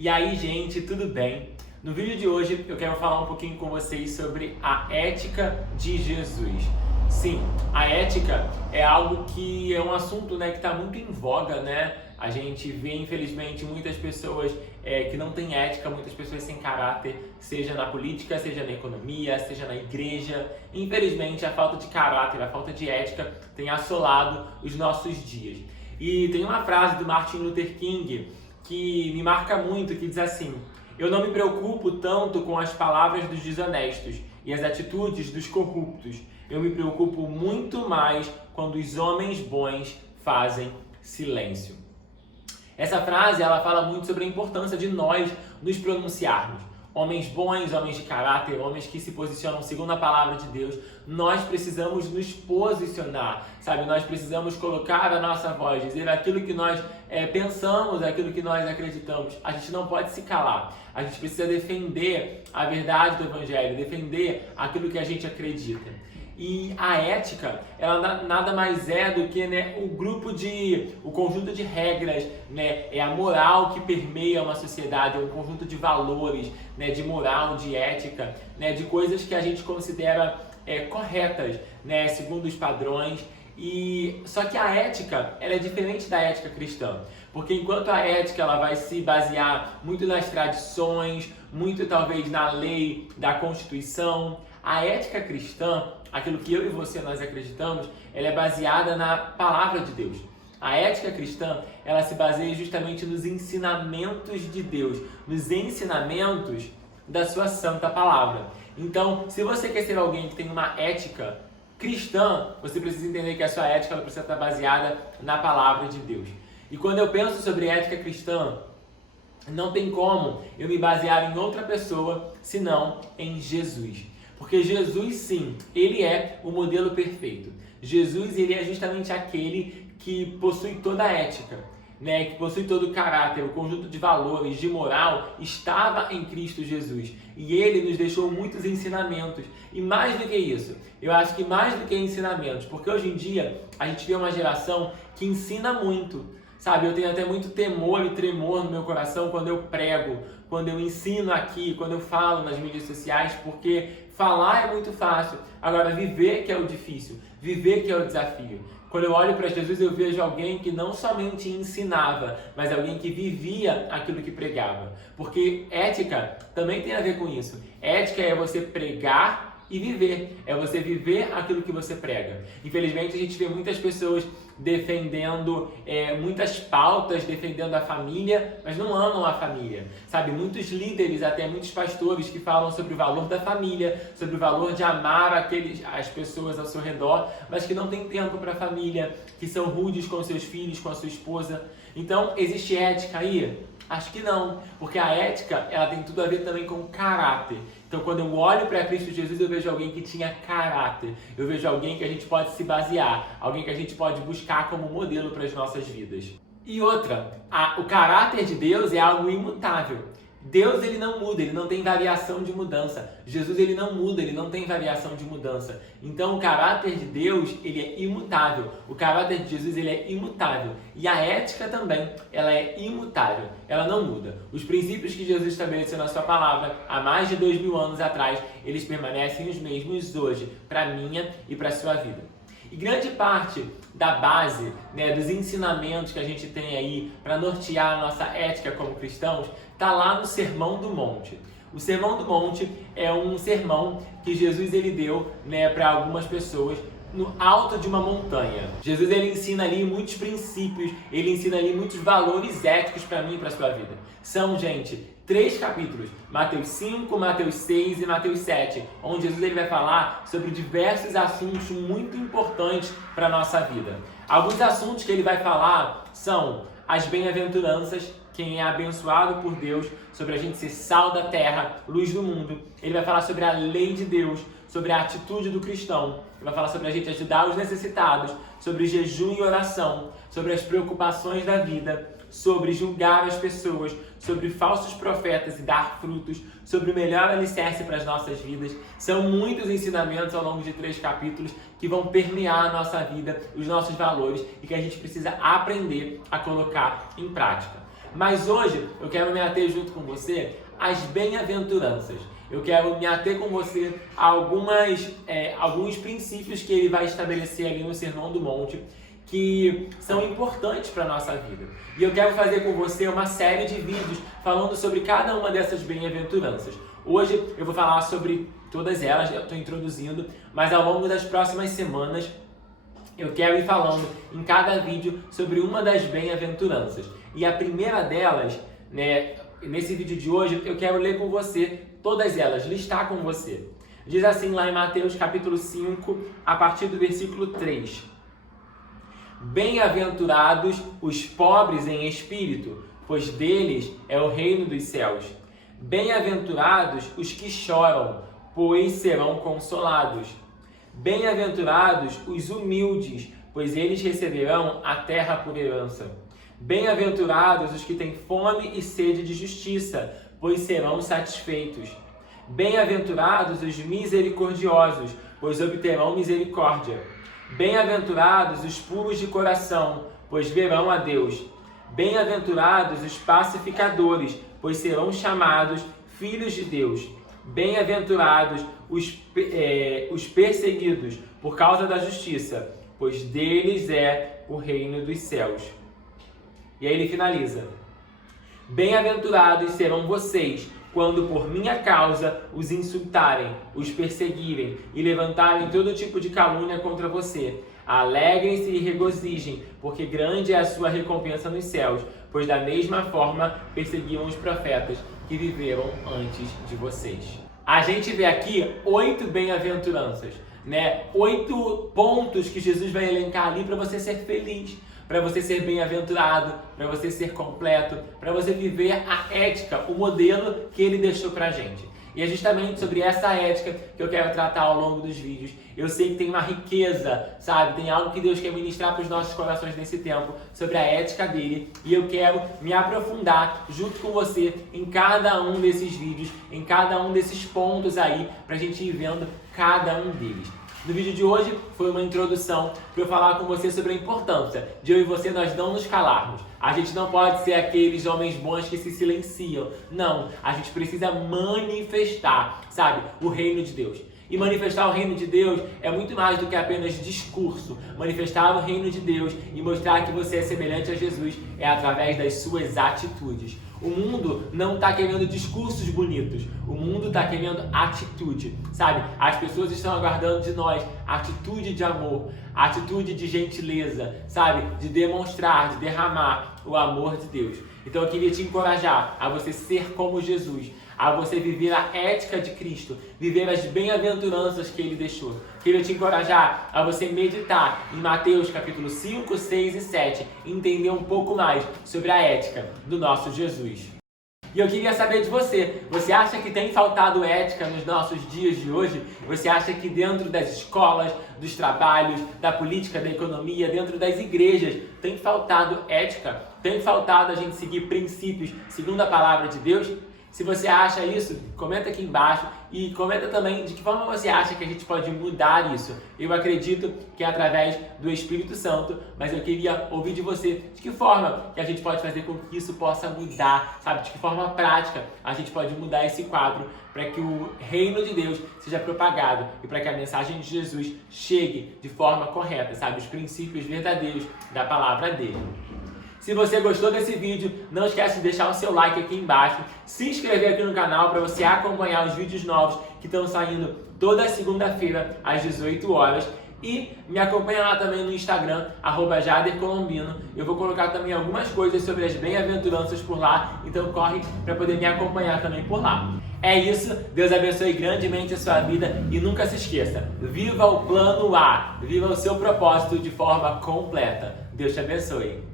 E aí, gente, tudo bem? No vídeo de hoje eu quero falar um pouquinho com vocês sobre a ética de Jesus. Sim, a ética é algo que é um assunto, que está muito em voga, né? A gente vê, infelizmente, muitas pessoas que não têm ética, muitas pessoas sem caráter, seja na política, seja na economia, seja na igreja. Infelizmente, a falta de caráter, a falta de ética tem assolado os nossos dias. E tem uma frase do Martin Luther King que me marca muito, que diz assim: eu não me preocupo tanto com as palavras dos desonestos e as atitudes dos corruptos. Eu me preocupo muito mais quando os homens bons fazem silêncio. Essa frase, ela fala muito sobre a importância de nós nos pronunciarmos. Homens bons, homens de caráter, homens que se posicionam segundo a palavra de Deus, nós precisamos nos posicionar, sabe? Nós precisamos colocar a nossa voz, dizer aquilo que nós pensamos, aquilo que nós acreditamos. A gente não pode se calar. A gente precisa defender a verdade do Evangelho, defender aquilo que a gente acredita. E a ética, ela nada mais é do que o conjunto de regras, é a moral que permeia uma sociedade, é um conjunto de valores, de moral, de ética, de coisas que a gente considera corretas, segundo os padrões. E só que a ética, ela é diferente da ética cristã, porque enquanto a ética ela vai se basear muito nas tradições, muito talvez na lei da Constituição, a ética cristã, aquilo que eu e você nós acreditamos, ela é baseada na palavra de Deus. A ética cristã, ela se baseia justamente nos ensinamentos de Deus, nos ensinamentos da sua santa palavra. Então, se você quer ser alguém que tem uma ética cristã, você precisa entender que a sua ética ela precisa estar baseada na palavra de Deus. E quando eu penso sobre ética cristã, não tem como eu me basear em outra pessoa senão em Jesus. Porque Jesus, sim, ele é o modelo perfeito. Jesus, ele é justamente aquele que possui toda a ética, que possui todo o caráter, o conjunto de valores, de moral, estava em Cristo Jesus. E ele nos deixou muitos ensinamentos. E mais do que isso, eu acho que mais do que ensinamentos, porque hoje em dia a gente vê uma geração que ensina muito, sabe? Eu tenho até muito temor e tremor no meu coração quando eu prego, quando eu ensino aqui, quando eu falo nas mídias sociais, porque falar é muito fácil, agora viver que é o difícil, viver que é o desafio. Quando eu olho para Jesus, eu vejo alguém que não somente ensinava, mas alguém que vivia aquilo que pregava. Porque ética também tem a ver com isso. Ética é você pregar e viver, é você viver aquilo que você prega. Infelizmente, a gente vê muitas pessoas defendendo muitas pautas, defendendo a família, mas não amam a família, sabe? Muitos líderes, até muitos pastores que falam sobre o valor da família, sobre o valor de amar as pessoas ao seu redor, mas que não têm tempo para a família, que são rudes com seus filhos, com a sua esposa. Então, existe ética aí? Acho que não, porque a ética ela tem tudo a ver também com caráter. Então, quando eu olho para Cristo Jesus, eu vejo alguém que tinha caráter. Eu vejo alguém que a gente pode se basear, alguém que a gente pode buscar como modelo para as nossas vidas. E outra, o caráter de Deus é algo imutável. Deus, ele não muda, ele não tem variação de mudança. Jesus, ele não muda, ele não tem variação de mudança. Então, o caráter de Deus, ele é imutável. O caráter de Jesus, ele é imutável. E a ética também, ela é imutável. Ela não muda. Os princípios que Jesus estabeleceu na sua palavra, há mais de 2000 anos atrás, eles permanecem os mesmos hoje, para a minha e para a sua vida. E grande parte da base, dos ensinamentos que a gente tem aí para nortear a nossa ética como cristãos, está lá no Sermão do Monte. O Sermão do Monte é um sermão que Jesus ele deu para algumas pessoas no alto de uma montanha. Jesus ele ensina ali muitos princípios, ele ensina ali muitos valores éticos para mim e para a sua vida. São, gente, 3 capítulos, Mateus 5, Mateus 6 e Mateus 7, onde Jesus ele vai falar sobre diversos assuntos muito importantes para a nossa vida. Alguns assuntos que ele vai falar são as bem-aventuranças, quem é abençoado por Deus, sobre a gente ser sal da terra, luz do mundo. Ele vai falar sobre a lei de Deus, sobre a atitude do cristão. Ele vai falar sobre a gente ajudar os necessitados, sobre jejum e oração, sobre as preocupações da vida, sobre julgar as pessoas, sobre falsos profetas e dar frutos, sobre o melhor alicerce para as nossas vidas. São muitos ensinamentos ao longo de 3 capítulos que vão permear a nossa vida, os nossos valores e que a gente precisa aprender a colocar em prática. Mas hoje eu quero me ater junto com você às bem-aventuranças. Eu quero me ater com você a alguns princípios que ele vai estabelecer ali no Sermão do Monte, que são importantes para a nossa vida. E eu quero fazer com você uma série de vídeos falando sobre cada uma dessas bem-aventuranças. Hoje eu vou falar sobre todas elas, eu estou introduzindo, mas ao longo das próximas semanas eu quero ir falando em cada vídeo sobre uma das bem-aventuranças. E a primeira delas, nesse vídeo de hoje, eu quero ler com você todas elas, listar com você. Diz assim lá em Mateus capítulo 5, a partir do versículo 3. Bem-aventurados os pobres em espírito, pois deles é o reino dos céus. Bem-aventurados os que choram, pois serão consolados. Bem-aventurados os humildes, pois eles receberão a terra por herança. Bem-aventurados os que têm fome e sede de justiça, pois serão satisfeitos. Bem-aventurados os misericordiosos, pois obterão misericórdia. Bem-aventurados os puros de coração, pois verão a Deus. Bem-aventurados os pacificadores, pois serão chamados filhos de Deus. Bem-aventurados os perseguidos por causa da justiça, pois deles é o reino dos céus. E aí ele finaliza. Bem-aventurados serão vocês, quando por minha causa os insultarem, os perseguirem e levantarem todo tipo de calúnia contra você. Alegrem-se e regozijem, porque grande é a sua recompensa nos céus, pois da mesma forma perseguiam os profetas que viveram antes de vocês. A gente vê aqui 8 bem-aventuranças, 8 pontos que Jesus vai elencar ali para você ser feliz, para você ser bem-aventurado, para você ser completo, para você viver a ética, o modelo que ele deixou para a gente. E é justamente sobre essa ética que eu quero tratar ao longo dos vídeos. Eu sei que tem uma riqueza, sabe? Tem algo que Deus quer ministrar para os nossos corações nesse tempo, sobre a ética dele. E eu quero me aprofundar junto com você em cada um desses vídeos, em cada um desses pontos aí, para a gente ir vendo cada um deles. No vídeo de hoje foi uma introdução para eu falar com você sobre a importância de eu e você nós não nos calarmos. A gente não pode ser aqueles homens bons que se silenciam. Não, a gente precisa manifestar, sabe, o reino de Deus. E manifestar o reino de Deus é muito mais do que apenas discurso. Manifestar o reino de Deus e mostrar que você é semelhante a Jesus é através das suas atitudes. O mundo não está querendo discursos bonitos, o mundo está querendo atitude, sabe? As pessoas estão aguardando de nós atitude de amor, atitude de gentileza, sabe? De demonstrar, de derramar o amor de Deus. Então eu queria te encorajar a você ser como Jesus, a você viver a ética de Cristo, viver as bem-aventuranças que Ele deixou. Queria te encorajar a você meditar em Mateus capítulo 5, 6 e 7 e entender um pouco mais sobre a ética do nosso Jesus. E eu queria saber de você, você acha que tem faltado ética nos nossos dias de hoje? Você acha que dentro das escolas, dos trabalhos, da política, da economia, dentro das igrejas, tem faltado ética? Tem faltado a gente seguir princípios segundo a palavra de Deus? Se você acha isso, comenta aqui embaixo e comenta também de que forma você acha que a gente pode mudar isso. Eu acredito que é através do Espírito Santo, mas eu queria ouvir de você de que forma que a gente pode fazer com que isso possa mudar, sabe? De que forma prática a gente pode mudar esse quadro para que o reino de Deus seja propagado e para que a mensagem de Jesus chegue de forma correta, sabe? Os princípios verdadeiros da palavra dele. Se você gostou desse vídeo, não esquece de deixar o seu like aqui embaixo, se inscrever aqui no canal para você acompanhar os vídeos novos que estão saindo toda segunda-feira às 18 horas e me acompanha lá também no Instagram, @jadercolombino. Eu vou colocar também algumas coisas sobre as bem-aventuranças por lá, então corre para poder me acompanhar também por lá. É isso, Deus abençoe grandemente a sua vida e nunca se esqueça, viva o plano A, viva o seu propósito de forma completa. Deus te abençoe.